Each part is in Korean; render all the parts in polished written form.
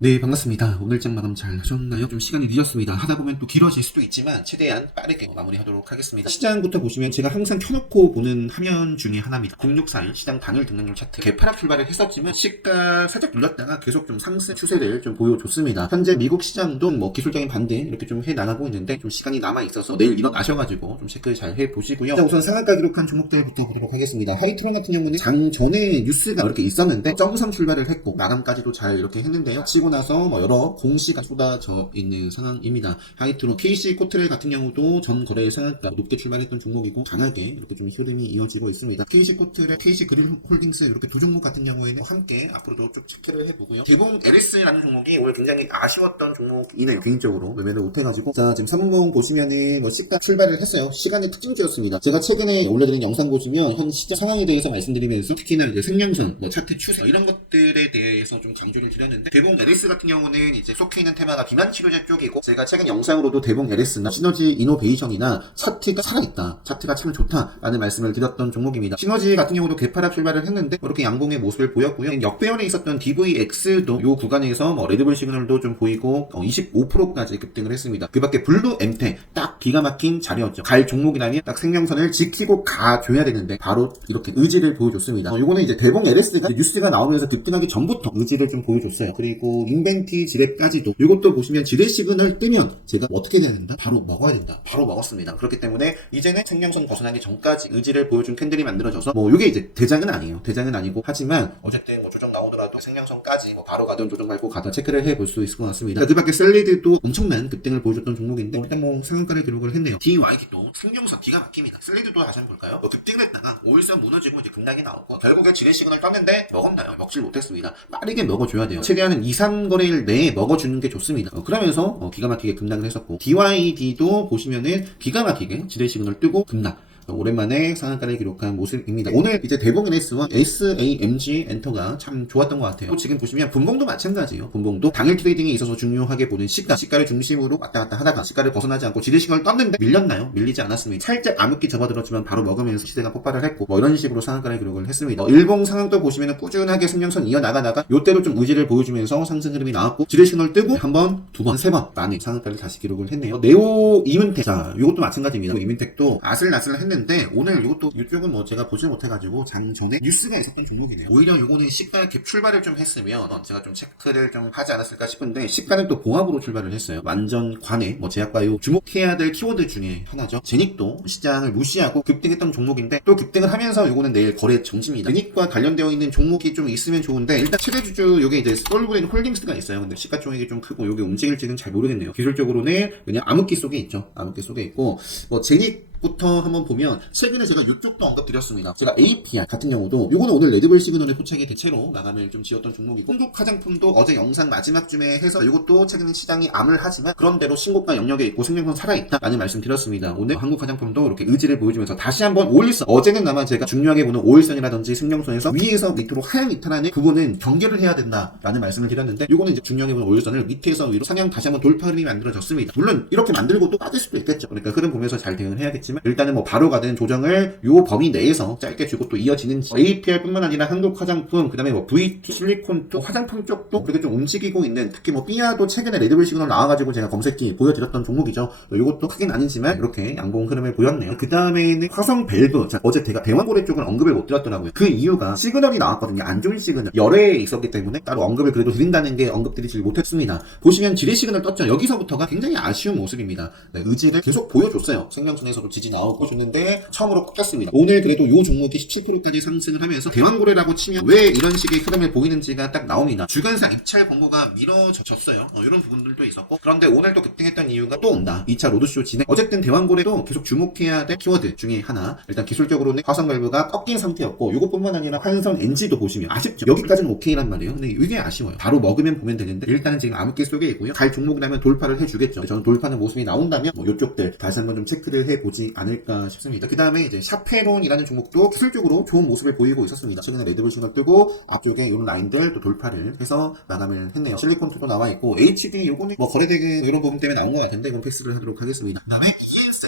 네, 반갑습니다. 오늘 장 마감 잘 하셨나요? 좀 시간이 늦었습니다. 하다 보면 또 길어질 수도 있지만 최대한 빠르게 마무리하도록 하겠습니다. 시장부터 보시면 제가 항상 켜놓고 보는 화면 중에 하나입니다. 0641 시장 당일 등락률 차트. 개파락 출발을 했었지만 시가 살짝 눌렀다가 계속 좀 상승 추세를 좀 보여줬습니다. 현재 미국 시장도 뭐 기술적인 반등 이렇게 좀 해나가고 있는데 좀 시간이 남아있어서 내일 일어나셔가지고 좀 체크 잘 해보시고요. 자, 우선 상한가 기록한 종목들부터 보도록 하겠습니다. 하이트론 같은 경우는 장 전에 뉴스가 이렇게 있었는데 점상 출발을 했고 마감까지도 잘 이렇게 했는데요. 치고 나서 뭐 여러 공시가 쏟아져 있는 상황입니다. 하이트론 KC 코트렐 같은 경우도 전 거래 상한가 높게 출발했던 종목이고 강하게 이렇게 좀 흐름이 이어지고 있습니다. KC 코트렐, KC 그릴 홀딩스 이렇게 두 종목 같은 경우에는 함께 앞으로도 쭉 체크를 해보고요. 개봉 LS라는 종목이 오늘 굉장히 아쉬웠던 종목이네요. 개인적으로 매매를 못해가지고 자 지금 3분봉 보시면은 뭐 시가 출발을 했어요. 시간의 특징주였습니다. 제가 최근에 올려드린 영상 보시면 현 시장 상황에 대해서 말씀드리면서 특히나 이제 생명선, 뭐 차트 추세 이런 것들에 대해서 좀 강조를 드렸는데 대봉 LS 같은 경우는 이제 속해 있는 테마가 비만 치료제 쪽이고 제가 최근 영상으로도 대봉 LS나 시너지 이노베이션이나 차트가 살아있다, 차트가 참 좋다라는 말씀을 드렸던 종목입니다. 시너지 같은 경우도 개파락 출발을 했는데 이렇게 양봉의 모습을 보였고요. 역배열에 있었던 DVX도 이 구간에서 뭐 레드불 시그널도 좀 보이고 25%까지 급등을 했습니다. 그 밖에 블루 엠텍 딱 기가 막힌 자리였죠. 갈 종목이라면 딱 생명선을 지키고 가줘야 되는데 바로 이렇게 의지를 보여줬습니다. 이거는 이제 대봉 LS가 뉴스가 나오면서 급등하기 전부터 의지를 좀 보여줬어요. 그리고 인벤티 지렛까지도 이것도 보시면 지렛 시그널 뜨면 제가 어떻게 해야 된다? 바로 먹어야 된다. 바로 먹었습니다. 그렇기 때문에 이제는 생명선 벗어나기 전까지 의지를 보여준 캔들이 만들어져서 뭐 이게 이제 대장은 아니에요. 대장은 아니고 하지만 어쨌든 뭐 조정 나오더라도 생명선까지 뭐 바로 가든 조정 말고 가다 체크를 해볼 수 있을 것 같습니다. 그 밖에 셀리드도 엄청난 급등을 보여줬던 종목인데 일단 뭐 상한가를 기록을 했네요. DYD도 생명선 기가 막힙니다. 셀리드도 다시 한번 볼까요? 뭐 급등을 했다가 5일선 무너지고 이제 급락이 나오고 결국에 지렛 시그널 떴는데 먹었나요? 먹질 못했습니다. 빠르게 먹어줘야 돼요. 최대한 2, 3거래일 내에 먹어주는 게 좋습니다. 그러면서 기가 막히게 급락을 했었고 DYD도 보시면은 기가 막히게 지렛 시그널 뜨고 급락. 오랜만에 상한가를 기록한 모습입니다. 오늘 이제 대봉 NS1 SAMG 엔터가 참 좋았던 것 같아요. 또 지금 보시면 분봉도 마찬가지예요. 분봉도 당일 트레이딩에 있어서 중요하게 보는 시가를 중심으로 왔다 갔다 하다가 시가를 벗어나지 않고 지렛 시그널 떴는데 밀렸나요? 밀리지 않았습니다. 살짝 암흑기 접어들었지만 바로 먹으면서 시세가 폭발을 했고 뭐 이런 식으로 상한가를 기록을 했습니다. 일봉 상황도 보시면 꾸준하게 생명선 이어나가다가 요때로 좀 의지를 보여주면서 상승 흐름이 나왔고 지렛 시그널 뜨고 한 번, 두 번, 세 번 만에 상한가를 다시 기록을 했네요. 네오 이문텍 자 이것도 마찬가지입니다. 이문텍도 아슬아슬 했는데 오늘 이것도 이쪽은 뭐 제가 보지 못해가지고 장 전에 뉴스가 있었던 종목이네요. 오히려 이거는 시가 갭 출발을 좀 했으면 제가 좀 체크를 좀 하지 않았을까 싶은데 시가는 또 봉합으로 출발을 했어요. 완전 관해 뭐 제약바이오 주목해야 될 키워드 중에 하나죠. 제닉도 시장을 무시하고 급등했던 종목인데 또 급등을 하면서 이거는 내일 거래 정지입니다. 제닉과 관련되어 있는 종목이 좀 있으면 좋은데 일단 최대주주 요게 이제 솔브레인 홀딩스가 있어요. 근데 시가 총액이 좀 크고 요게 움직일지는 잘 모르겠네요. 기술적으로는 그냥 암흑기 속에 있죠. 암흑기 속에 있고 뭐 제닉 부터 한번 보면 최근에 제가 이쪽도 언급드렸습니다. 제가 APR 같은 경우도 이거는 오늘 레드불 시그널의 포착이 대체로 마감을 좀 지었던 종목이고 한국 화장품도 어제 영상 마지막 쯤에 해서 이것도 최근에 시장이 암을 하지만 그런대로 신고가 영역에 있고 생명선 살아있다라는 말씀 드렸습니다. 오늘 한국 화장품도 이렇게 의지를 보여주면서 다시 한번 5일선 어제는 아마 제가 중요하게 보는 5일선이라든지 생명선에서 위에서 밑으로 하향 이탈하는 부분은 경계를 해야 된다라는 말씀을 드렸는데 이거는 이제 중요하게 보는 5일선을 밑에서 위로 상향 다시 한번 돌파 흐름이 만들어졌습니다. 물론 이렇게 만들고 또 빠질 수도 있겠죠. 그러니까 흐름 보면서 잘 대응을 해야겠지. 일단은 뭐 바로 가든 조정을 요 범위 내에서 짧게 주고 또 이어지는지 APR 뿐만 아니라 한국 화장품 그 다음에 뭐 VT 실리콘 쪽 화장품 쪽도 그렇게 좀 움직이고 있는 특히 뭐 삐아도 최근에 레드불 시그널 나와가지고 제가 검색기 보여드렸던 종목이죠. 요것도 크긴 아니지만 이렇게 양봉 흐름을 보였네요. 그 다음에는 화성 밸브 자 어제 제가 대왕고래 쪽은 언급을 못 드렸더라고요. 그 이유가 시그널이 나왔거든요. 안 좋은 시그널 열애에 있었기 때문에 따로 언급을 그래도 드린다는 게 언급드리지 못했습니다. 보시면 지렛 시그널 떴죠. 여기서부터가 굉장히 아쉬운 모습입니다. 네, 의지를 계속 보여줬어요. 생명선에서도 지지 나오고 줬는데 처음으로 꺾였습니다. 오늘 그래도 이 종목이 17%까지 상승을 하면서 대왕고래라고 치면 왜 이런 식의 흐름을 보이는지가 딱 나옵니다. 주간상 입찰 권고가 미뤄졌어요. 이런 부분들도 있었고 그런데 오늘 또 급등했던 이유가 또 온다. 2차 로드쇼 진행. 어쨌든 대왕고래도 계속 주목해야 될 키워드 중에 하나. 일단 기술적으로는 화성 밸브가 꺾인 상태였고 이것뿐만 아니라 환선 NG도 보시면 아쉽죠. 여기까지는 오케이란 말이에요. 근데 이게 아쉬워요. 바로 먹으면 보면 되는데 일단은 지금 암흑기 속에 있고요. 갈 종목이라면 돌파를 해주겠죠. 저는 돌파하는 모습이 나온다면 뭐 이쪽들 다시 한번 좀 체크를 해보지 않을까 싶습니다. 그 다음에 이제 샤페론이라는 종목도 기술적으로 좋은 모습을 보이고 있었습니다. 최근에 레드불 시그널 뜨고 앞쪽에 이런 라인들 또 돌파를 해서 마감을 했네요. 실리콘도 나와 있고 HD 요거는 뭐 거래대금 이런 부분 때문에 나온 것 같은데 그럼 패스를 하도록 하겠습니다. 그 다음에 ENS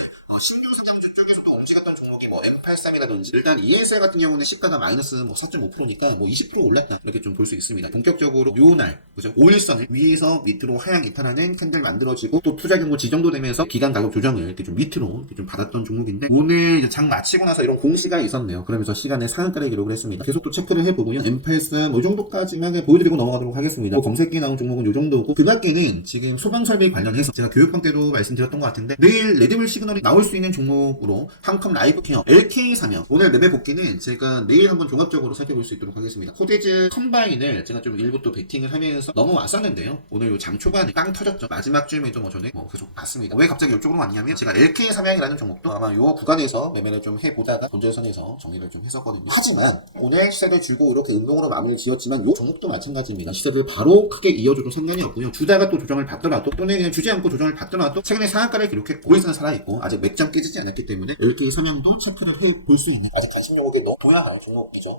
신규 사장주 쪽에서도 움직였던 종목이 뭐 M83이라든지 되는지. 일단 ESL 같은 경우는 시가가 마이너스 뭐 4.5%니까 뭐 20% 올랐다 이렇게 좀 볼 수 있습니다. 본격적으로 요날 그죠? 5일선을 위에서 밑으로 하향 이탈하는 캔들 만들어지고 또 투자 경고 지정도 되면서 기간 가격 조정을 이렇게 좀 밑으로 이렇게 좀 받았던 종목인데 오늘 이제 장 마치고 나서 이런 공시가 있었네요. 그러면서 시간에 상한가를 기록을 했습니다. 계속 또 체크를 해보고요. M83 이 정도까지만 보여드리고 넘어가도록 하겠습니다. 검색기 나온 종목은 이 정도고 그 밖에는 지금 소방설비 관련해서 제가 교육방 때도 말씀드렸던 것 같은데 내일 레드불 시그널이 나올 수 있는 종목으로 한컴 라이브 케어 LK3형 오늘 매매 복귀는 제가 내일 한번 종합적으로 살펴볼 수 있도록 하겠습니다. 코데즈 컴바인을 제가 좀 일부 또 베팅을 하면서 넘어왔었는데요. 오늘 요 장 초반에 빵 터졌죠. 마지막 쯤에도 뭐 저는 계속 봤습니다. 왜 갑자기 이쪽으로 왔냐면 제가 LK3형이라는 종목도 아마 요 구간에서 매매를 좀 해보다가 본전선에서 정리를 좀 했었거든요. 하지만 오늘 시세를 주고 이렇게 운동으로 마무리 지었지만 요 종목도 마찬가지입니다. 시세를 바로 크게 이어줘도 상관이 없고요. 주다가 또 조정을 받더라도 또는 그냥 주지 않고 조정을 받더라도 최근에 상한가를 기록했고 고일선은 살아있고 아직 맥점 깨지지 않았기 때문에 LK3형도 체크를 해볼 수 있는 아직 관심 종목에 너무 보여할 종목이죠.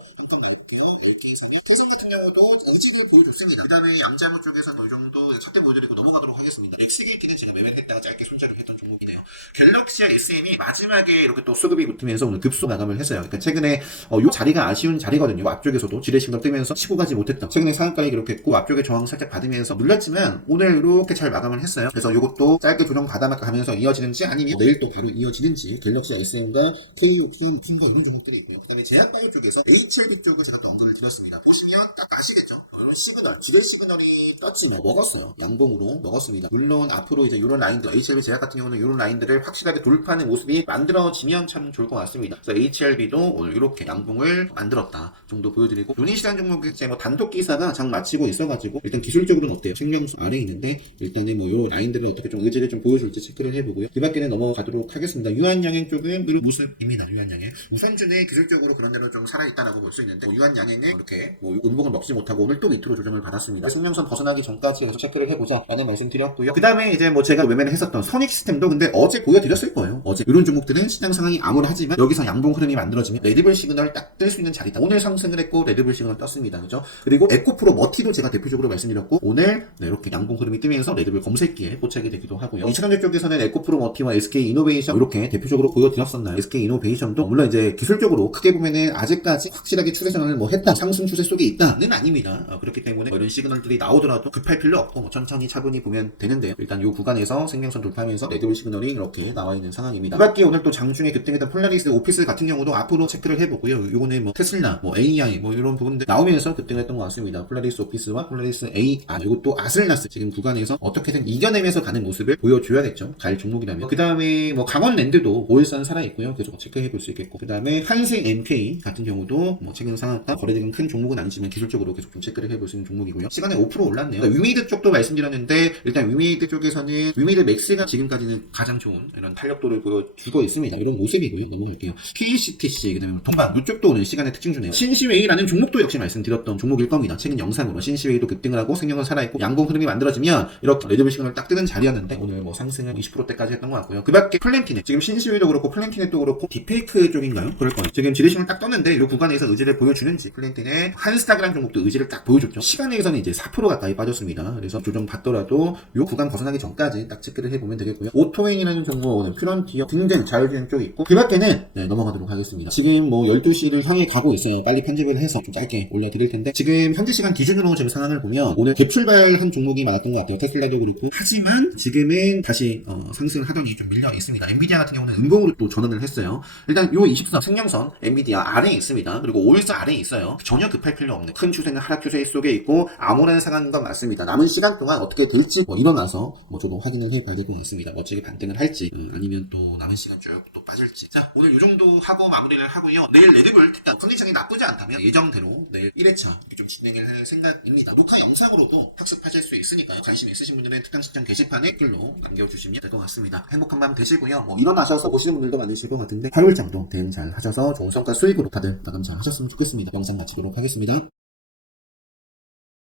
LK3형 대선 같은 경우도 의지도 보여줬습니다. 그 다음에 양자부 쪽에서는 이 정도 차트 보여드리고 넘어가도록 하겠습니다. 엑스게이트는 제가 매매를 했다가 짧게 손절을 했던 종목이네요. 갤럭시와 SM이 마지막에 이렇게 또 수급이 붙으면서 오늘 급속 마감을 했어요. 그러니까 최근에 요 자리가 아쉬운 자리거든요. 앞쪽에서도 지뢰신경 뜨면서 치고 가지 못했다. 최근에 상한가에 기록했고 앞쪽에 저항 살짝 받으면서 눌렸지만 오늘 이렇게 잘 마감을 했어요. 그래서 이것도 짧게 조정 받아가면서 이어지는지 아니면 내일 또 바로 이어지는지 갤럭시 SM과 KO품 순서 이런 종목들이 있고요. 그 다음에 제약바이오 쪽에서 HLB 쪽을 제가 언급을 드렸습니다. 보시면 딱 아시겠죠? 시그널, 지뢰 시그널이 떴지만 먹었어요. 양봉으로 먹었습니다. 물론 앞으로 이제 이런 라인들, HLB 제약 같은 경우는 이런 라인들을 확실하게 돌파하는 모습이 만들어지면 참 좋을 것 같습니다. 그래서 HLB도 오늘 이렇게 양봉을 만들었다 정도 보여드리고 유니시장 종목이 이제 뭐 단독 기사가 장 마치고 있어가지고 일단 기술적으로는 어때요? 생명수 아래에 있는데 일단은 뭐 요 라인들을 어떻게 좀 의지를 좀 보여줄지 체크를 해보고요. 그 밖에는 넘어가도록 하겠습니다. 유한양행 쪽은 이런 모습입니다. 유한양행 우선준에 기술적으로 그런 대로 좀 살아있다라고 볼 수 있는데 유한양행은 이렇게 뭐 음봉을 먹지 못하고 오늘 또 밑으로 조정을 받았습니다. 숙명선 벗어나기 전까지 계속 체크를 해보자 라는 말씀 드렸고요. 그 다음에 이제 뭐 제가 매매를 했었던 선익 시스템도 근데 어제 보여드렸을 거예요. 어제 이런 종목들은 시장 상황이 암울하지만 여기서 양봉 흐름이 만들어지면 레드불 시그널 딱 뜰 수 있는 자리다. 오늘 상승을 했고 레드불 시그널 떴습니다. 그죠? 그리고 에코프로 머티도 제가 대표적으로 말씀드렸고 오늘 네, 이렇게 양봉 흐름이 뜨면서 레드불 검색기에 포착이 되기도 하고요. 2차전지 쪽에서는 에코프로 머티와 SK 이노베이션 이렇게 대표적으로 보여드렸었나요? SK 이노베이션도 물론 이제 기술적으로 크게 보면은 아직까지 확실하게 추세 전환을 뭐 했다 상승 추세 속에 있다는 아닙니다. 그렇기 때문에 뭐 이런 시그널들이 나오더라도 급할 필요 없고 뭐 천천히 차분히 보면 되는데요. 일단 이 구간에서 생명선 돌파하면서 레드불 시그널이 이렇게 나와 있는 상황입니다. 그 밖에 오늘 또 장중에 급등했던 폴라리스 오피스 같은 경우도 앞으로 체크를 해보고요. 요거는 뭐 테슬라, 뭐 AI 뭐 이런 부분들 나오면서 급등했던 것 같습니다. 폴라리스 오피스와 폴라리스 AI 그리고 또 아슬라스 지금 구간에서 어떻게든 이겨내면서 가는 모습을 보여줘야겠죠. 갈 종목이라면. 그 다음에 뭐 강원랜드도 5일선 살아있고요. 계속 체크해볼 수 있겠고. 그 다음에 한생 MK 같은 경우도 뭐 최근 상한가 거래되는 큰 종목은 아니지만 기술적으로 계속 좀 체크를 해볼 수 있는 종목이고요. 시간에 5% 올랐네요. 그러니까 위메이드 쪽도 말씀드렸는데 일단 위메이드 쪽에서는 위메이드 맥스가 지금까지는 가장 좋은 이런 탄력도를 보여주고 있습니다. 이런 모습이고요. 넘어갈게요. KCTC 그다음에 동반 이쪽도 오늘 시간의 특징 주네요. 신시웨이라는 종목도 역시 말씀드렸던 종목일 겁니다. 최근 영상으로 신시웨이도 급등을 하고 생명은 살아있고 양봉 흐름이 만들어지면 이렇게 레드불 시그널 딱 뜨는 자리였는데 오늘 뭐 상승은 20%대까지 했던 것 같고요. 그 밖에 플랜티넷 지금 신시웨이도 그렇고 플랜티넷도 그렇고 딥페이크 쪽인가요? 그럴 거예요. 지금 지뢰신을 딱 떴는데 이 구간에서 의지를 보여주는지 플랜티넷 한스탁이라는 종목도 의지를 딱 보여줬죠. 시간에서는 이제 4% 가까이 빠졌습니다. 그래서 조정 받더라도 이 구간 벗어나기 전까지 딱 체크를 해보면 되겠고요. 오토웨인이라는 종목은 퓨런티어 등등 자율주행 쪽이 있고 그 밖에는 네, 넘어가도록 하겠습니다. 지금 뭐 12시를 향해 가고 있어요. 빨리 편집을 해서 좀 짧게 올려드릴 텐데 지금 현재 시간 기준으로 지금 상황을 보면 오늘 갭출발한 종목이 많았던 것 같아요. 테슬라도 그렇고 하지만 지금은 다시 상승을 하더니 좀 밀려 있습니다. 엔비디아 같은 경우는 음봉으로 또 전환을 했어요. 일단 요 24 생명선 엔비디아 아래에 있습니다. 그리고 5일선 아래에 있어요. 전혀 급할 필요 없는 큰 추세는 하락 추세 속에 있고 암울한 상황인 건 맞습니다. 남은 시간 동안 어떻게 될지 일어나서 저도 확인을 해봐야 될 것 같습니다. 멋지게 반등을 할지 아니면 또 남은 시간 쭉 또 빠질지. 자 오늘 이 정도 하고 마무리를 하고요. 내일 레드불 일단 컨디션이 나쁘지 않다면 예정대로 내일 1회차 좀 진행을 할 생각입니다. 녹화 영상으로도 학습하실 수 있으니까요. 관심 있으신 분들은 특강 신청 게시판에 글로 남겨주시면 될 것 같습니다. 행복한 밤 되시고요. 일어나셔서 보시는 분들도 많으실 것 같은데 8월장도 대응 잘 하셔서 좋은 성과 수익으로 다들 마감 잘 하셨으면 좋겠습니다. 영상 마치도록 하겠습니다.